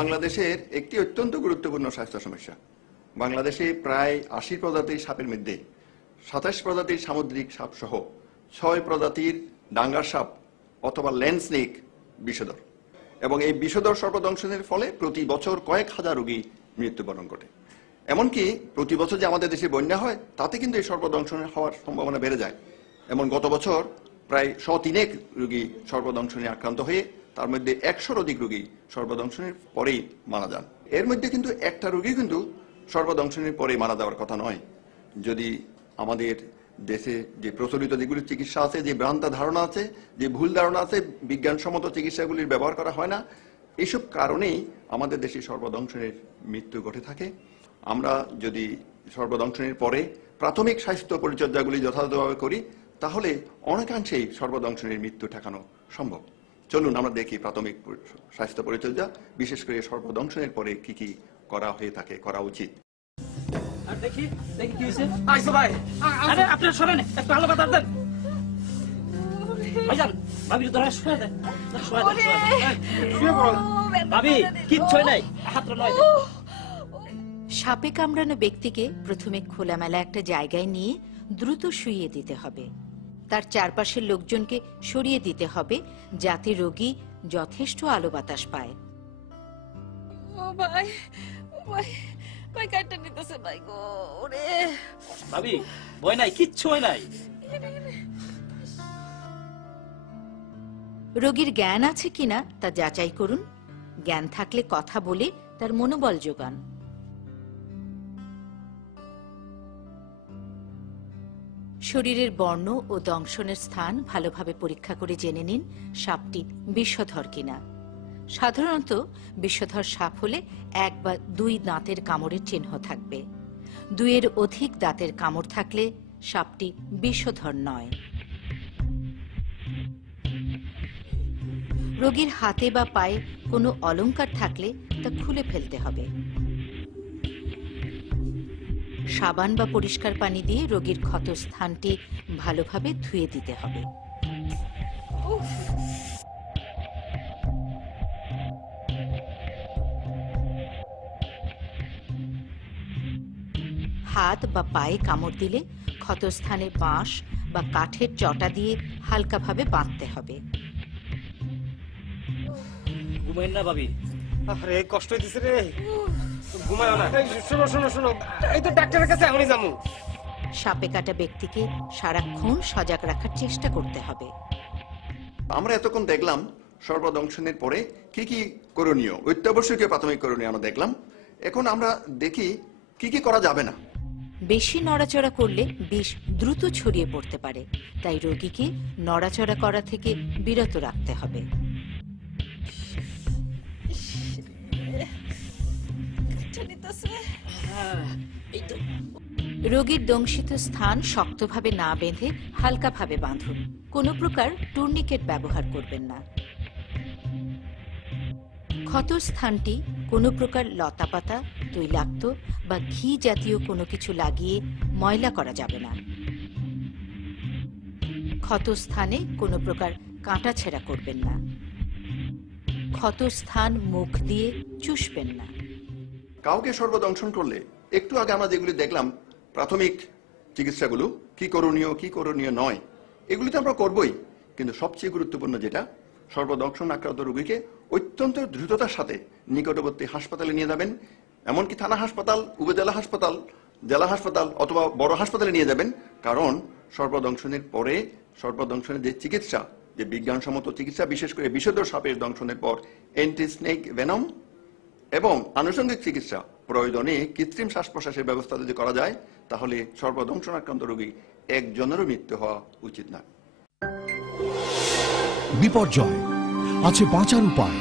বাংলাদেশের একটি অত্যন্ত গুরুত্বপূর্ণ স্বাস্থ্য সমস্যা। বাংলাদেশে প্রায় ৮০ প্রজাতির সাপের মধ্যে ২৭ প্রজাতির সামুদ্রিক সাপ সহ ৬ প্রজাতির ডাঙ্গার সাপ অথবা ল্যান্ড স্নেক বিষধর, এবং এই বিষধর সর্পদংশনের ফলে প্রতি বছর কয়েক হাজার রোগী মৃত্যুবরণ ঘটে। এমনকি প্রতি বছর যে আমাদের দেশে বন্যা হয় তাতে কিন্তু এই সর্পদংশনের হওয়ার সম্ভাবনা বেড়ে যায়। এমন গত বছর প্রায় ১০৩ রোগী সর্পদংশনে আক্রান্ত হয়ে তার মধ্যে ১০০-র অধিক রোগী সর্পদংশনের পরেই মারা যান। এর মধ্যে কিন্তু একটা রোগী কিন্তু সর্পদংশনের পরে মারা যাওয়ার কথা নয়। যদি আমাদের দেশে যে প্রচলিত যেগুলি চিকিৎসা আছে, যে ভ্রান্ত ধারণা আছে, যে ভুল ধারণা আছে, বিজ্ঞানসম্মত চিকিৎসাগুলির ব্যবহার করা হয় না, এইসব কারণেই আমাদের দেশে সর্পদংশনের মৃত্যু ঘটে থাকে। আমরা যদি সর্পদংশনের পরে প্রাথমিক স্বাস্থ্য পরিচর্যাগুলি যথাযথভাবে করি তাহলে অনেকাংশেই সর্পদংশনের মৃত্যু ঠেকানো সম্ভব। চলুন আমরা দেখি প্রাথমিক স্বাস্থ্য পরিচর্যা, বিশেষ করে সর্পদংশনের পরে কি কি করা হয়ে থাকে, করা উচিত। সাপে কামড়ানো ব্যক্তিকে প্রথমে খোলামেলা একটা জায়গায় নিয়ে দ্রুত শুইয়ে দিতে হবে। তার চারপাশের লোকজনকে সরিয়ে দিতে হবে যাতে রোগী যথেষ্ট আলো বাতাস পায়। রোগীর জ্ঞান আছে কিনা তা যাচাই করুন। জ্ঞান থাকলে কথা বলে তার মনোবল যোগান। শরীরের বর্ণ ও দংশনের স্থান ভালোভাবে পরীক্ষা করে জেনে নিন সাপটি বিষধর কিনা। সাধারণত বিষধর সাপ হলে ১ বা ২ দাঁতের কামড়ের চিহ্ন থাকবে। ২-এর অধিক দাঁতের কামড় থাকলে সাপটি বিষধর নয়। রোগীর হাতে বা পায়ে কোনো অলংকার থাকলে তা খুলে ফেলতে হবে। সাবান বা পরিষ্কার পানি দিয়ে রোগীর ক্ষত স্থানটি ভালোভাবে ধুয়ে দিতে হবে। হাত বা পায়ে কামড় দিলে ক্ষতস্থানে বাঁশ বা কাঠের চটা দিয়ে হালকাভাবে বাঁধতে হবে। ঘুমাইন না ভাবি, আরে কষ্ট হইতেছে রে, ঘুমায়ও না। শোনো শোনো শোনো, এই তো ডাক্তারের কাছে এখনই যাবো। সাপে কাটা ব্যক্তিকে সারাক্ষণ সজাগ রাখার চেষ্টা করতে হবে। আমরা এতক্ষণ দেখলাম সর্পদংশনের পরে কি কি করণীয়, অত্যাবশ্যকীয় প্রাথমিক করণীয় আমরা দেখলাম। এখন আমরা দেখি কি কি করা যাবে না। বেশি নড়াচড়া করলে বিষ দ্রুত ছড়িয়ে পড়তে পারে, তাই রোগীকে নড়াচড়া করা থেকে বিরত রাখতে হবে। রোগীর দংশিত স্থান শক্তভাবে না বেঁধে হালকাভাবে বাঁধুন। কোনো প্রকার টুর্নিকেট ব্যবহার করবেন না। ক্ষত স্থানটি কোনো প্রকার লতাপাতা, তৈলাক্ত বা ঘি জাতীয় কোনো কিছু লাগিয়ে ময়লা করা যাবে না। ক্ষত স্থানে কোনো প্রকার কাটাছেঁড়া করবেন না। ক্ষত স্থান মুখ দিয়ে চুষবেন না। কাউকে সর্পদংশন করলে একটু আগে আমরা যেগুলি দেখলাম প্রাথমিক চিকিৎসাগুলো, কি করণীয় কি করণীয় নয়, এগুলি তো আমরা করবই, কিন্তু সবচেয়ে গুরুত্বপূর্ণ যেটা, সর্পদংশন আক্রান্ত রোগীকে অত্যন্ত দ্রুততার সাথে নিকটবর্তী হাসপাতালে নিয়ে যাবেন। এমনকি থানা হাসপাতাল, উপজেলা হাসপাতাল, জেলা হাসপাতাল অথবা বড় হাসপাতালে নিয়ে যাবেন। কারণ সর্পদংশনের পরে সর্পদংশনের যে চিকিৎসা, যে বিজ্ঞানসম্মত চিকিৎসা, বিশেষ করে বিষধর সাপের দংশনের পর অ্যান্টি স্নেক ভেনম এবং আনুষঙ্গিক চিকিৎসা, প্রয়োজনে কৃত্রিম শ্বাস প্রশ্বাসের ব্যবস্থা যদি করা যায় তাহলে সর্পদংশন আক্রান্ত রোগী একজনেরও মৃত্যু হওয়া উচিত না। বিপর্যয় আছে বাঁচার উপায়।